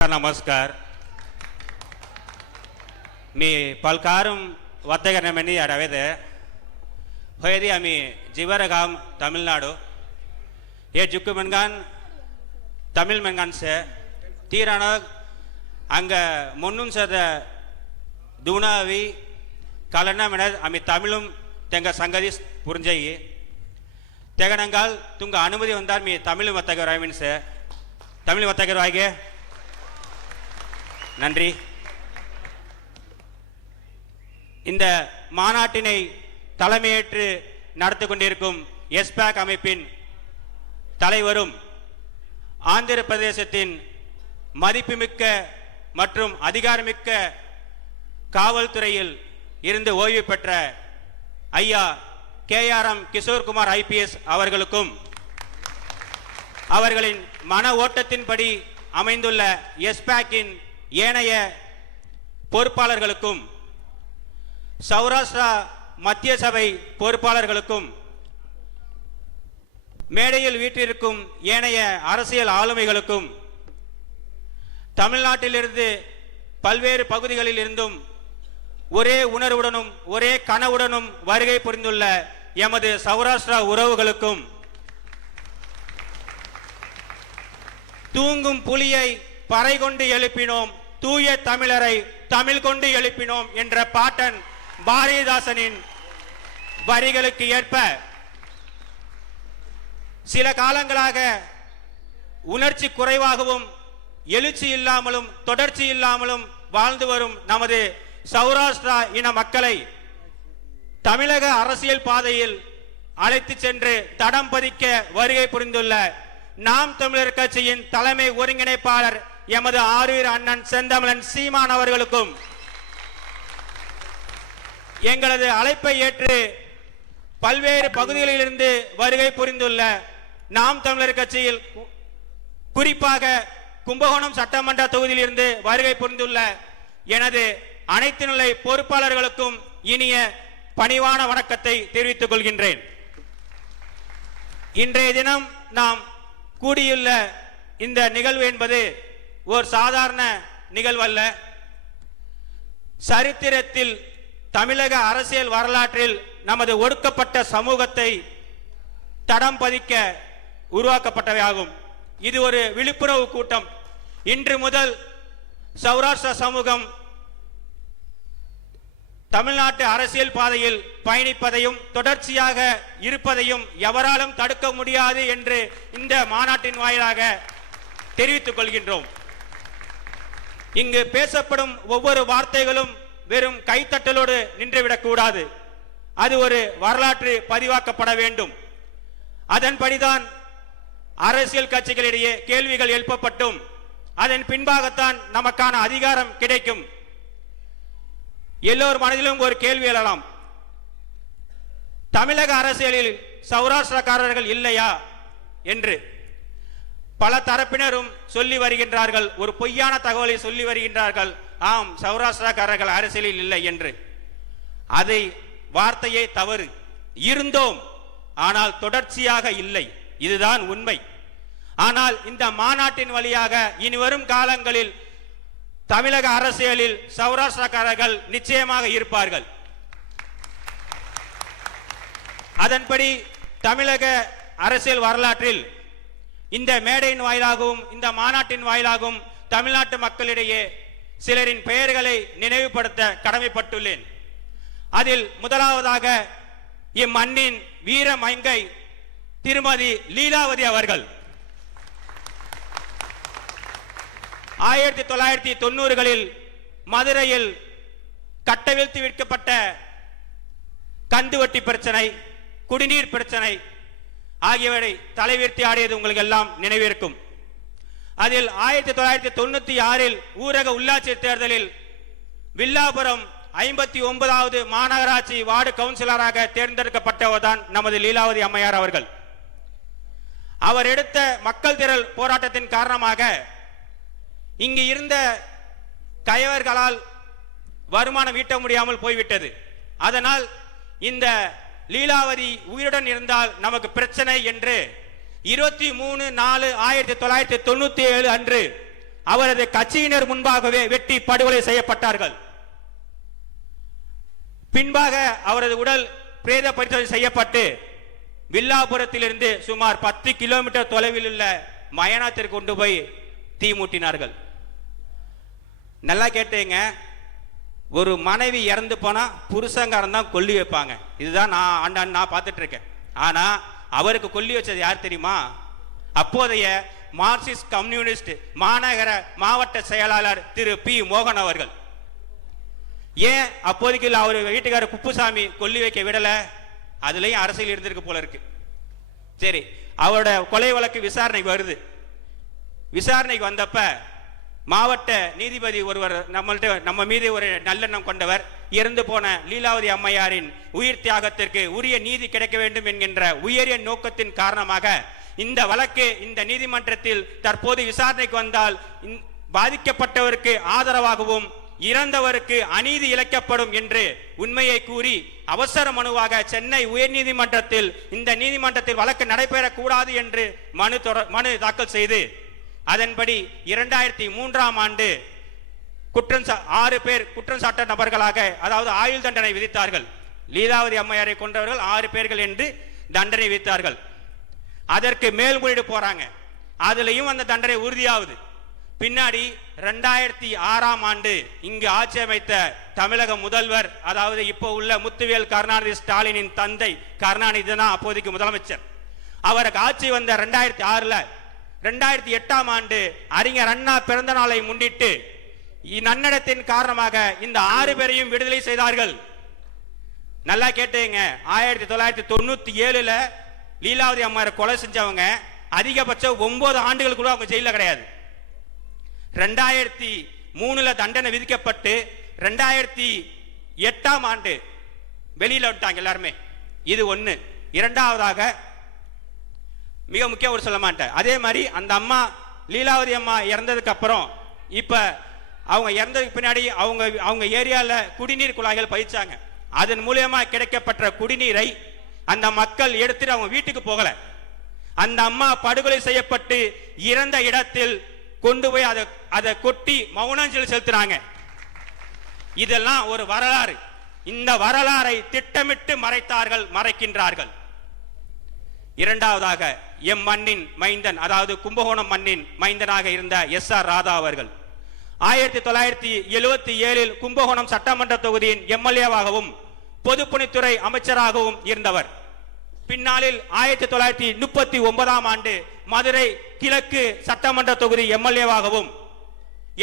नमस्कार. मी पलकारुम वत्तगरनेमनी अडवेदे होयदी आम्ही जिवरगाम तमिळनाडू ये जुक्कु मनगान तमिळ मनगान से तीरानग अंग मुन्नुन सद दुनावी कालना मनद आम्ही तमिळुम तेंगा संगदीस पुरंजयी तेगनंगाल तुंग अनुमति वंदार मी तमिळ वत्तगरायमिन से तमिळ वत्तगरायगे நன்றி. இந்த மாநாட்டினை தலைமையேற்று நடத்தி கொண்டிருக்கும் எஸ்பேக் அமைப்பின் தலைவரும் ஆந்திர பிரதேசத்தின் மதிப்புமிக்க மற்றும் அதிகாரமிக்க காவல்துறையில் இருந்து ஓய்வு பெற்ற ஐயா KRM கிஷோர்குமார் IPS அவர்களுக்கும் அவர்களின் மன ஓட்டத்தின்படி அமைந்துள்ள எஸ்பேக்கின் ஏனைய பொறுப்பாளர்களுக்கும் சௌராஷ்டிரா மத்திய சபை பொறுப்பாளர்களுக்கும் மேடையில் வீற்றிருக்கும் ஏனைய அரசியல் ஆளுமைகளுக்கும் தமிழ்நாட்டிலிருந்து பல்வேறு பகுதிகளில் இருந்தும் ஒரே உணர்வுடனும் ஒரே கனவுடனும் வருகை புரிந்துள்ள எமது சௌராஷ்டிரா உறவுகளுக்கும் தூங்கும் புலியை பறை கொண்டு எழுப்பினோம், தூய தமிழரை தமிழ் கொண்டு எழுப்பினோம் என்ற பாட்டன் பாரதிதாசனின் வரிகளுக்கு ஏற்ப சில காலங்களாக உணர்ச்சி குறைவாகவும் எழுச்சி இல்லாமலும் தொடர்ச்சி இல்லாமலும் வாழ்ந்து வரும் நமது சௌராஷ்டிரா இன மக்களை தமிழக அரசியல் பாதையில் அழைத்து சென்று தடம் பதிக்க வருகை புரிந்துள்ள நாம் தமிழர் கட்சியின் தலைமை ஒருங்கிணைப்பாளர் எமது ஆரூர் அண்ணன் செந்தமிழன் சீமான் அவர்களுக்கும் எங்களது அழைப்பை ஏற்று பல்வேறு பகுதிகளில் இருந்து வருகை புரிந்துள்ள நாம் தமிழர் கட்சியில் குறிப்பாக கும்பகோணம் சட்டமன்ற தொகுதியில் இருந்து வருகை புரிந்துள்ள எனது அனைத்து நிலை பொறுப்பாளர்களுக்கும் இனிய பணிவான வணக்கத்தை தெரிவித்துக் கொள்கின்றேன். இன்றைய தினம் நாம் கூடியுள்ள இந்த நிகழ்வு என்பது ஒரு சாதாரண நிகழ்வல்ல. சரித்திரத்தில் தமிழக அரசியல் வரலாற்றில் நமது ஒடுக்கப்பட்ட சமூகத்தை தடம் பதிக்க உருவாக்கப்பட்டவையாகும். இது ஒரு விழிப்புணர்வு கூட்டம். இன்று முதல் சௌராஷ்டிரா சமூகம் தமிழ்நாட்டு அரசியல் பாதையில் பயணிப்பதையும் தொடர்ச்சியாக இருப்பதையும் எவராலும் தடுக்க முடியாது என்று இந்த மாநாட்டின் வாயிலாக தெரிவித்துக் கொள்கின்றோம். இங்கு பேசப்படும் ஒவ்வொரு வார்த்தைகளும் வெறும் கைத்தட்டலோடு நின்றுவிடக் கூடாது. அது ஒரு வரலாற்று பதிவாக்கப்பட வேண்டும். அதன்படிதான் அரசியல் கட்சிகளிடையே கேள்விகள் எழுப்பப்பட்டும் அதன் பின்பாகத்தான் நமக்கான அதிகாரம் கிடைக்கும். எல்லோர் மனதிலும் ஒரு கேள்வி எழலாம், தமிழக அரசியலில் சௌராஷ்டிரக்காரர்கள் இல்லையா என்று. பல தரப்பினரும் சொல்லி வருகின்றார்கள், ஒரு பொய்யான தகவலை சொல்லி வருகின்றார்கள், ஆம் சௌராஷ்டிரக்காரர்கள் அரசியலில் இல்லை என்று. அதை வார்த்தையே தவறு. இருந்தோம், ஆனால் தொடர்ச்சியாக இல்லை, இதுதான் உண்மை. ஆனால் இந்த மாநாட்டின் வழியாக இனி வரும் காலங்களில் தமிழக அரசியலில் சௌராஷ்டிரக்காரர்கள் நிச்சயமாக இருப்பார்கள். அதன்படி தமிழக அரசியல் வரலாற்றில் இந்த மேடையின் வாயிலாகவும் இந்த மாநாட்டின் வாயிலாகவும் தமிழ்நாட்டு மக்களிடையே சிலரின் பெயர்களை நினைவுபடுத்த கடமைப்பட்டுள்ளேன். அதில் முதலாவதாக இம்மண்ணின் வீர மங்கை திருமதி லீலாவதி அவர்கள் 1990களில் மதுரையில் கட்டவிழ்த்து விற்கப்பட்ட கந்துவட்டி பிரச்சனை, குடிநீர் பிரச்சனை ஆகியவரை தலைவீர்த்தி ஆடியது உங்களுக்கு எல்லாம் நினைவிருக்கும். அதில் 1996ல் ஊரக உள்ளாட்சி தேர்தலில் வில்லாபுரம் 59வது மாநகராட்சி வார்டு கவுன்சிலராக தேர்ந்தெடுக்கப்பட்டவர்தான் நமது லீலாவதி அம்மையார் அவர்கள். அவர் எடுத்த மக்கள் திரள் போராட்டத்தின் காரணமாக இங்கு இருந்த கயவர்களால் வருமானம் ஈட்ட முடியாமல் போய்விட்டது. அதனால் இந்த லீலாவதி உயிருடன் இருந்தால் நமக்கு பிரச்சனை என்று 23/4/1997 அன்று அவரது கட்சியினர் முன்பாகவே வெட்டி படுகொலை செய்யப்பட்டார்கள். பின்பாக அவரது உடல் பிரேத பரிசோதனை செய்யப்பட்டு வில்லாபுரத்திலிருந்து சுமார் 10 கிலோமீட்டர் தொலைவில் உள்ள மயானத்திற்கு கொண்டு போய் தீ மூட்டினார்கள். நல்லா கேட்டீங்க, ஒரு மனைவி இறந்து போனா புருஷங்காரன் தான் கொல்லி வைப்பாங்க. இதுதான் நான் பார்த்துட்டு இருக்கேன். ஆனா அவருக்கு கொல்லி வச்சது யார் தெரியுமா? அப்போதைய மார்க்சிஸ்ட் கம்யூனிஸ்ட் மாநகர மாவட்ட செயலாளர் திரு பி மோகன் அவர்கள். ஏன் அப்போதைக்கு அவர் வீட்டுக்காரர் குப்புசாமி கொல்லி வைக்க விடல? அதுலயும் அரசியல் இருந்திருக்கு போல இருக்கு. சரி, அவரோட கொலை வழக்கு விசாரணைக்கு வருது. விசாரணைக்கு வந்தப்ப மாவட்ட நீதிபதி ஒருவர் நம்ம மீது ஒரு நல்லெண்ணம் கொண்டவர், இறந்து போன லீலாவதி அம்மையாரின் உயிர் தியாகத்திற்கு உரிய நீதி கிடைக்க வேண்டும் என்கின்ற உயரிய நோக்கத்தின் காரணமாக இந்த வழக்கு இந்த நீதிமன்றத்தில் தற்போது விசாரணைக்கு வந்தால் பாதிக்கப்பட்டவருக்கு ஆதரவாகவும் இறந்தவருக்கு அநீதி இழைக்கப்படும் என்று உண்மையை கூறி அவசர மனுவாக சென்னை உயர்நீதிமன்றத்தில் இந்த நீதிமன்றத்தில் வழக்கு நடைபெறக்கூடாது என்று மனு தாக்கல் செய்து அதன்படி 2003ஆம் ஆண்டு 6 பேர் குற்றம் சாட்ட நபர்களாக, அதாவது ஆயுள் தண்டனை விதித்தார்கள். லீலாவதி அம்மையாரை கொண்டவர்கள் 6 பேர்கள் என்று தண்டனை விதித்தார்கள். அதற்கு மேல்முறையீடு போறாங்க. அதுலயும் அந்த தண்டனை உறுதியாகுது. பின்னாடி 2006ஆம் ஆண்டு இங்கு ஆட்சி அமைத்த தமிழக முதல்வர், அதாவது இப்போ உள்ள முத்துவேல் கருணாநிதி ஸ்டாலினின் தந்தை கருணாநிதி தான் அப்போதைக்கு முதலமைச்சர். அவருக்கு ஆட்சி வந்த 2006ல் 2008ஆம் ஆண்டு அறிஞர் அண்ணா பிறந்த நாளை முன்னிட்டு நன்னடத்தின் காரணமாக இந்த 6 பேரையும் விடுதலை செய்தார்கள். நல்லா கேட்டீங்க, 1997ல் லீலாவதி அம்மையாரை கொலை செஞ்சவங்க அதிகபட்சம் 9 ஆண்டுகள் கூட அவங்க ஜெயில கிடையாது. 2003ல் தண்டனை விதிக்கப்பட்டு 2008ஆம் ஆண்டு வெளியில விட்டாங்க எல்லாருமே. இது ஒண்ணு. இரண்டாவதாக மிக முக்கியம் ஒரு சொல்ல மாட்டேன், அதே மாதிரி அந்த அம்மா லீலாவதி அம்மா இறந்ததுக்கு அப்புறம் இப்ப அவங்க இறந்ததுக்கு பின்னாடி அவங்க ஏரியால குடிநீர் குழாய்கள் பதிச்சாங்க. அதன் மூலமா கிடைக்கப்பட்ட குடிநீரை அந்த மக்கள் எடுத்துட்டு அவங்க வீட்டுக்கு போகல. அந்த அம்மா படுகொலை செய்யப்பட்டு இறந்த இடத்தில் கொண்டு போய் அதை கொட்டி மௌனாஞ்சலி செலுத்தினாங்க. இதெல்லாம் ஒரு வரலாறு. இந்த வரலாறை திட்டமிட்டு மறைத்தார்கள், மறைக்கின்றார்கள். இரண்டாவதாக எம் மண்ணின் மைந்தன், அதாவது கும்பகோணம் மண்ணின் மைந்தனாக இருந்த SR ராதா அவர்கள் 1977ல் கும்பகோணம் சட்டமன்ற தொகுதியின் MLAவாகவும் பொதுப்பணித்துறை அமைச்சராகவும் இருந்தவர். பின்னாளில் 1939ஆம் ஆண்டு மதுரை கிழக்கு சட்டமன்ற தொகுதி MLAவாகவும்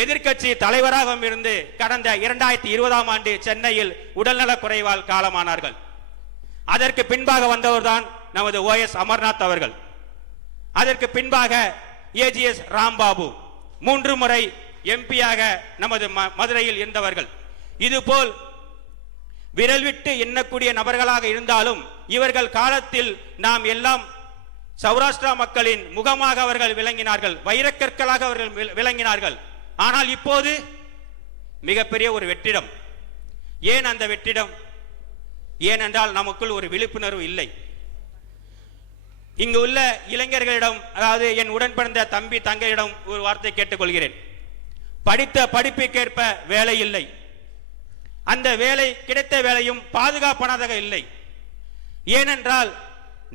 எதிர்க்கட்சி தலைவராகவும் இருந்து கடந்த 2020ஆம் ஆண்டு சென்னையில் உடல்நலக் குறைவால் காலமானார்கள். அதற்கு பின்பாக வந்தவர்தான் நமது OS அமர்நாத் அவர்கள். அதற்கு பின்பாக AGS ராம்பாபு 3 முறை MP-யாக நமது மதுரையில் இருந்தவர்கள். இதுபோல் விரல் விட்டு எண்ணக்கூடிய நபர்களாக இருந்தாலும் இவர்கள் காலத்தில் நாம் எல்லாம் சௌராஷ்டிரா மக்களின் முகமாக அவர்கள் விளங்கினார்கள், வைரக்கற்களாக அவர்கள் விளங்கினார்கள். ஆனால் இப்போது மிகப்பெரிய ஒரு வெற்றிடம். ஏன் அந்த வெற்றிடம்? ஏனென்றால் நமக்குள் ஒரு விழிப்புணர்வு இல்லை. இங்கு உள்ள இளைஞர்களிடம், அதாவது என் உடன் பிறந்த தம்பி தங்கையிடம் ஒரு வார்த்தை கேட்டுக்கொள்கிறேன். படித்த படிப்புக்கேற்ப வேலை இல்லை. அந்த வேலை கிடைத்த வேலையும் பாதுகாப்பானதாக இல்லை. ஏனென்றால்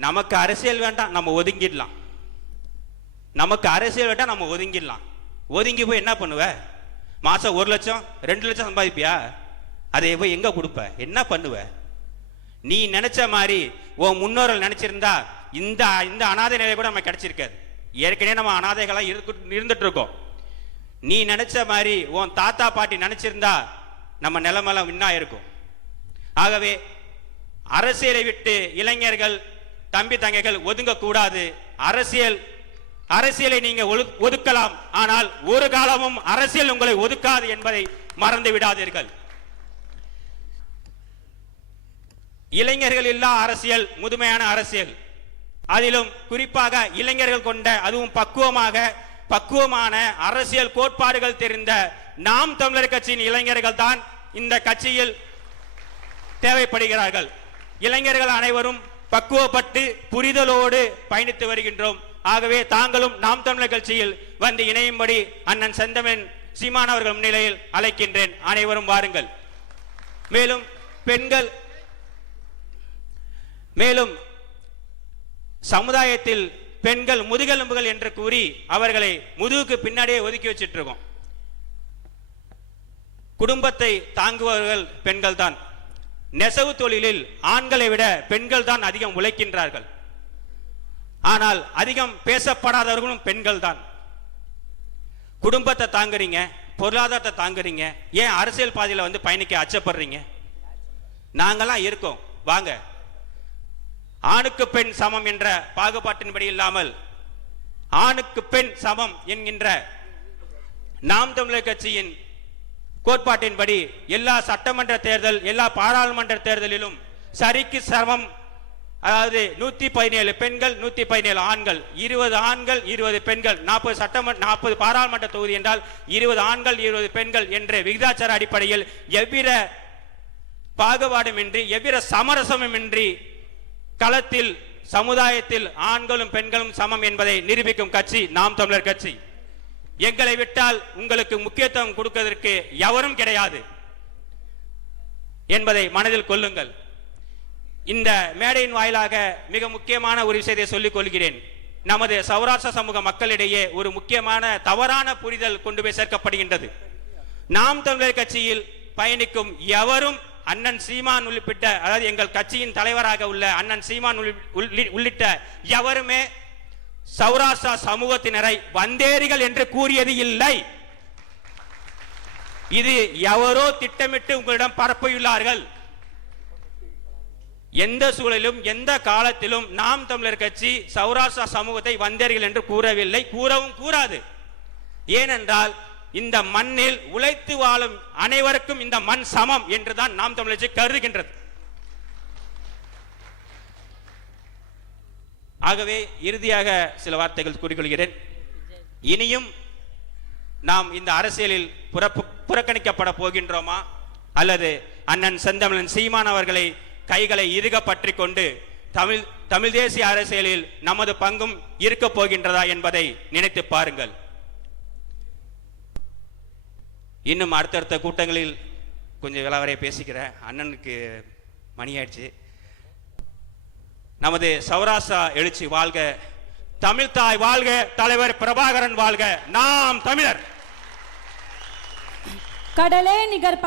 நமக்கு அரசியல் வேண்டாம், நம்ம ஒதுங்கிடலாம். நமக்கு அரசியல் வேண்டாம், நம்ம ஒதுங்கிடலாம். ஒதுங்கி போய் என்ன பண்ணுவ? மாசம் 1 லட்சம் 2 லட்சம் சம்பாதிப்பியா? அதை போய் எங்க கொடுப்ப? என்ன பண்ணுவ? நீ நினைச்ச மாதிரி உன் முன்னோர்கள் நினைச்சிருந்தா இந்த அனாதை நிலை கூட நம்ம கிடைச்சிருக்காது. ஏற்கனவே நம்ம அனாதைகளா இருந்துட்டு இருக்கோம். நீ நினைச்ச மாதிரி உன் தாத்தா பாட்டி நினைச்சிருந்தா நம்ம நிலைமைலாம் விண்ணா இருக்கும். ஆகவே அரசியலை விட்டு இளைஞர்கள் தம்பி தங்கைகள் ஒதுங்க கூடாது. அரசியலை நீங்க ஒதுக்கலாம், ஆனால் ஒரு காலமும் அரசியல் உங்களை ஒதுக்காது என்பதை மறந்து விடாதீர்கள். இளைஞர்கள் இல்லா அரசியல் முதுமையான அரசியல். அதிலும் குறிப்பாக இளைஞர்கள் கொண்ட, அதுவும் பக்குவமான அரசியல் கோட்பாடுகள் தெரிந்த நாம் தமிழர் கட்சியின் இளைஞர்கள் தான் இந்த கட்சியில் தேவைப்படுகிறார்கள். இளைஞர்கள் அனைவரும் பக்குவப்பட்டு புரிதலோடு பயணித்து வருகின்றோம். ஆகவே தாங்களும் நாம் தமிழர் கட்சியில் வந்து இணையும்படி அண்ணன் செந்தமிழன் சீமான் அவர்கள் முன்னிலையில் அழைக்கின்றேன். அனைவரும் வாருங்கள். மேலும் சமுதாயத்தில் பெண்கள் முதுகெலும்புகள் என்று கூறி அவர்களை முதுகுக்கு பின்னாடியே ஒதுக்கி வச்சிட்டு இருக்கோம். குடும்பத்தை தாங்குபவர்கள் பெண்கள் தான். நெசவு தொழிலில் ஆண்களை விட பெண்கள் தான் அதிகம் உழைக்கின்றார்கள். ஆனால் அதிகம் பேசப்படாதவர்களும் பெண்கள் தான். குடும்பத்தை தாங்குறீங்க, பொருளாதாரத்தை தாங்குறீங்க, ஏன் அரசியல் பாதையில வந்து பயணிக்க அச்சப்படுறீங்க? நாங்கெல்லாம் இருக்கோம், வாங்க. ஆணுக்கு பெண் சமம் என்ற பாகுபாட்டின்படி இல்லாமல் ஆணுக்கு பெண் சமம் என்கின்ற நாம் தமிழர் கட்சியின் கோட்பாட்டின்படி எல்லா சட்டமன்ற தேர்தல், எல்லா பாராளுமன்ற தேர்தலிலும் சரிக்கு சமம், அதாவது 117 பெண்கள் 117 ஆண்கள், 20 ஆண்கள் 20 பெண்கள், 40 பாராளுமன்ற தொகுதி என்றால் 20 ஆண்கள் 20 பெண்கள் என்ற விகிதாச்சார அடிப்படையில் எவ்வித பாகுபாடுமின்றி எவ்வித சமரசமுமின்றி களத்தில் சமுதாயத்தில் ஆண்களும் பெண்களும் சமம் என்பதை நிரூபிக்கும் கட்சி நாம் தமிழர் கட்சி. எங்களை விட்டால் உங்களுக்கு முக்கியத்துவம் கொடுப்பதற்கு எவரும் கிடையாது என்பதை மனதில் கொள்ளுங்கள். இந்த மேடையின் வாயிலாக மிக முக்கியமான ஒரு விஷயத்தை சொல்லிக் கொள்கிறேன். நமது சௌராஷ்டிர சமூக மக்களிடையே ஒரு முக்கியமான தவறான புரிதல் கொண்டு போய் சேர்க்கப்படுகின்றது. நாம் தமிழர் கட்சியில் பயணிக்கும் எவரும் அண்ணன் சீமான் உள்ளிட்ட, அதாவது எங்கள் கட்சியின் தலைவராக உள்ள அண்ணன் சீமான் உள்ளிட்ட எவருமே சௌராஷ்டிரா சமூகத்தினரை வந்தேரிகள் என்று கூறியது இல்லை. இது எவரோ திட்டமிட்டு உங்களிடம் பரப்பியுள்ளார்கள். எந்த சூழலிலும் எந்த காலத்திலும் நாம் தமிழர் கட்சி சௌராஷ்டிரா சமூகத்தை வந்தேரிகள் என்று கூறவில்லை, கூறவும் கூறாது. ஏனென்றால் இந்த மண்ணில் உழைத்து வாழும் அனைவருக்கும் இந்த மண் சமம் என்றுதான் நாம் தமிழர் கட்சி கருதுகின்றது. ஆகவே இறுதியாக சில வார்த்தைகள் கூறிக்கொள்கிறேன். இனியும் நாம் இந்த அரசியலில் புறக்கணிக்கப்பட போகின்றோமா, அல்லது அண்ணன் செந்தமிழன் சீமான் அவர்களை கைகளை இறுக பற்றி கொண்டு தமிழ் தேசிய அரசியலில் நமது பங்கும் இருக்க போகின்றதா என்பதை நினைத்து பாருங்கள். இன்னும் அடுத்தடுத்த கூட்டங்களில் கொஞ்சம் விளவரை பேசிக்கிறேன். அண்ணனுக்கு மணி ஆயிடுச்சு. நமது சௌராஷ்டிரா எழுச்சி வாழ்க, தமிழ் தாய் வாழ்க, தலைவர் பிரபாகரன் வாழ்க, நாம் தமிழர். கடலே நிகர்